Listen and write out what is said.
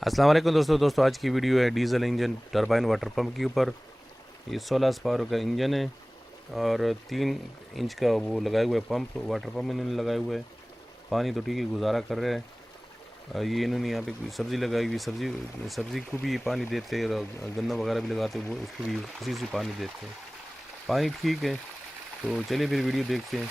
अस्सलाम वालेकुम दोस्तों आज की वीडियो है diesel engine turbine water pump के ऊपर। ये 16 पावर का इंजन है और 3 इंच का वो लगाया हुआ है पंप, वाटर पंप इन्होंने लगाया हुआ है। पानी तो ठीक है गुजारा कर रहा है। ये इन्होंने यहाँ पे कोई सब्ज़ी लगाई हुई, सब्ज़ी को भी ये पानी देते हैं और गन्ना वगैरह भी लगाते हैं, वो उसको भी उसी से पानी देते हैं। पानी ठीक है, तो चलिए फिर वीडियो देखते हैं।